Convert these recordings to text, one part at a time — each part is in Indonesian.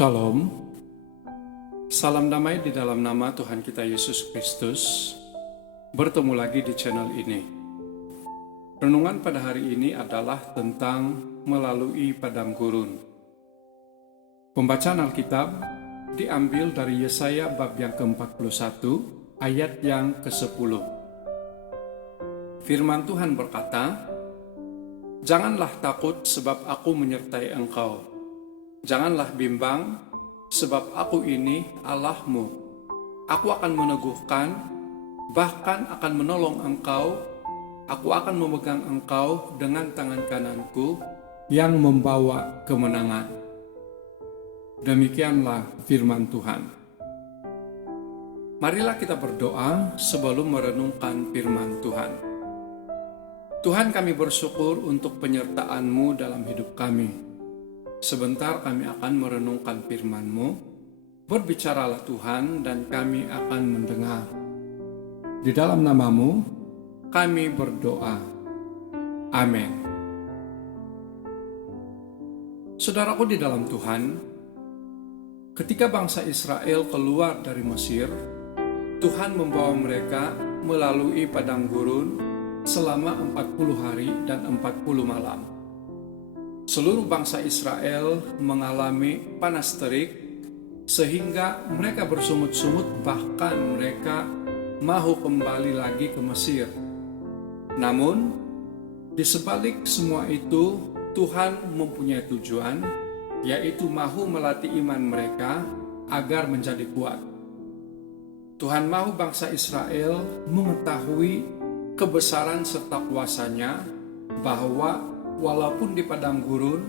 Shalom, salam damai di dalam nama Tuhan kita Yesus Kristus. Bertemu lagi di channel ini. Renungan pada hari ini adalah tentang melalui padang gurun. Pembacaan Alkitab diambil dari Yesaya bab yang ke-41 ayat yang ke-10. Firman Tuhan berkata, "Janganlah takut sebab aku menyertai engkau. Janganlah bimbang, sebab aku ini Allahmu. Aku akan meneguhkan, bahkan akan menolong engkau. Aku akan memegang engkau dengan tangan kananku yang membawa kemenangan." Demikianlah firman Tuhan. Marilah kita berdoa sebelum merenungkan firman Tuhan. Tuhan, kami bersyukur untuk penyertaan-Mu dalam hidup kami. Sebentar kami akan merenungkan firman-Mu. Berbicaralah Tuhan dan kami akan mendengar. Di dalam nama-Mu kami berdoa. Amin. Saudaraku di dalam Tuhan, ketika bangsa Israel keluar dari Mesir, Tuhan membawa mereka melalui padang gurun selama 40 hari dan 40 malam. Seluruh bangsa Israel mengalami panas terik sehingga mereka bersungut-sungut, bahkan mereka mau kembali lagi ke Mesir. Namun, di sebalik semua itu, Tuhan mempunyai tujuan, yaitu mahu melatih iman mereka agar menjadi kuat. Tuhan mahu bangsa Israel mengetahui kebesaran serta kuasa-Nya, bahwa walaupun di padang gurun,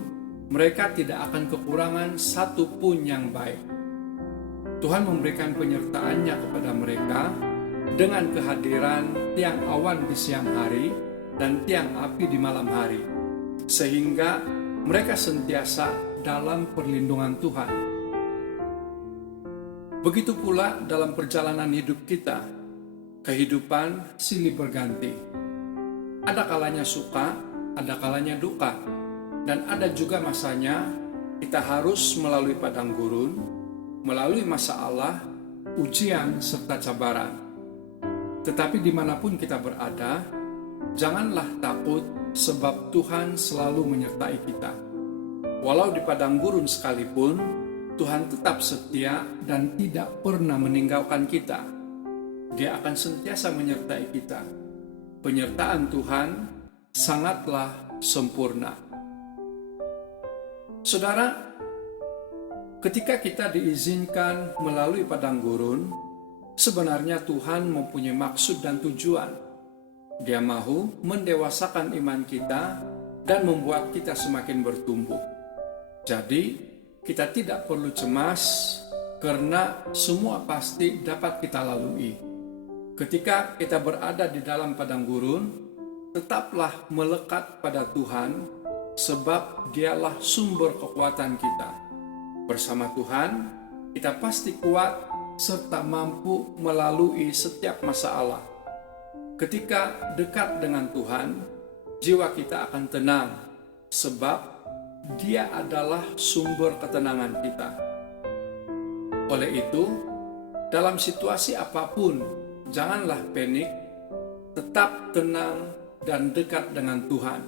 mereka tidak akan kekurangan satu pun yang baik. Tuhan memberikan penyertaan-Nya kepada mereka dengan kehadiran tiang awan di siang hari dan tiang api di malam hari, sehingga mereka sentiasa dalam perlindungan Tuhan. Begitu pula dalam perjalanan hidup kita, kehidupan silih berganti. Ada kalanya suka, ada kalanya duka, dan ada juga masanya kita harus melalui padang gurun, melalui masalah, ujian, serta cabaran. Tetapi dimanapun kita berada, janganlah takut sebab Tuhan selalu menyertai kita. Walau di padang gurun sekalipun, Tuhan tetap setia dan tidak pernah meninggalkan kita. Dia akan sentiasa menyertai kita. Penyertaan Tuhan sangatlah sempurna. Saudara, ketika kita diizinkan melalui padang gurun, sebenarnya Tuhan mempunyai maksud dan tujuan. Dia mahu mendewasakan iman kita dan membuat kita semakin bertumbuh. Jadi, kita tidak perlu cemas karena semua pasti dapat kita lalui. Ketika kita berada di dalam padang gurun, tetaplah melekat pada Tuhan, sebab Dialah sumber kekuatan kita. Bersama Tuhan, kita pasti kuat serta mampu melalui setiap masalah. Ketika dekat dengan Tuhan, jiwa kita akan tenang, sebab Dia adalah sumber ketenangan kita. Oleh itu, dalam situasi apapun, janganlah panik, tetap tenang dan dekat dengan Tuhan,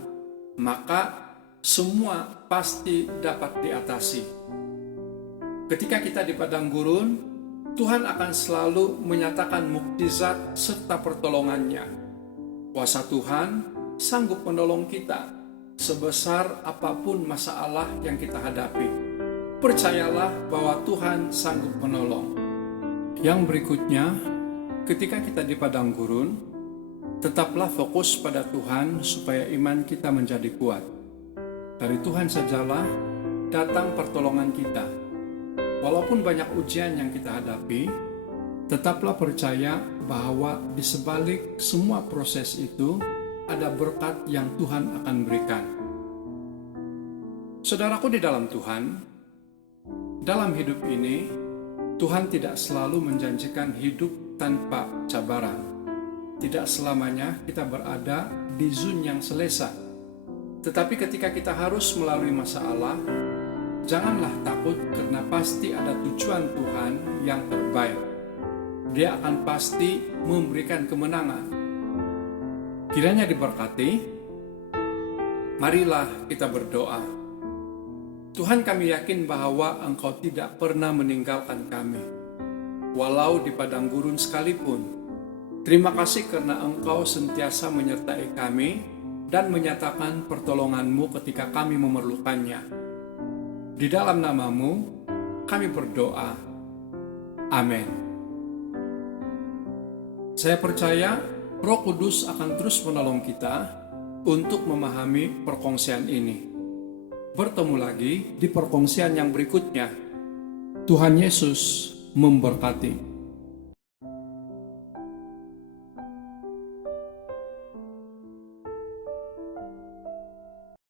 maka semua pasti dapat diatasi. Ketika kita di padang gurun, Tuhan akan selalu menyatakan mukjizat serta pertolongan-Nya. Kuasa Tuhan sanggup menolong kita sebesar apapun masalah yang kita hadapi. Percayalah bahwa Tuhan sanggup menolong. Yang berikutnya, ketika kita di padang gurun, tetaplah fokus pada Tuhan supaya iman kita menjadi kuat. Dari Tuhan sajalah datang pertolongan kita. Walaupun banyak ujian yang kita hadapi, tetaplah percaya bahwa di sebalik semua proses itu ada berkat yang Tuhan akan berikan. Saudaraku di dalam Tuhan, dalam hidup ini, Tuhan tidak selalu menjanjikan hidup tanpa cabaran. Tidak selamanya kita berada di zona yang selesa. Tetapi ketika kita harus melalui masalah, Janganlah takut karena pasti ada tujuan Tuhan yang terbaik. Dia akan pasti memberikan kemenangan. Kiranya diberkati. Marilah kita berdoa. Tuhan, kami yakin bahwa Engkau tidak pernah meninggalkan kami, walau di padang gurun sekalipun. Terima kasih karena Engkau sentiasa menyertai kami dan menyatakan pertolongan-Mu ketika kami memerlukannya. Di dalam nama-Mu kami berdoa. Amin. Saya percaya Roh Kudus akan terus menolong kita untuk memahami perkongsian ini. Bertemu lagi di perkongsian yang berikutnya. Tuhan Yesus memberkati.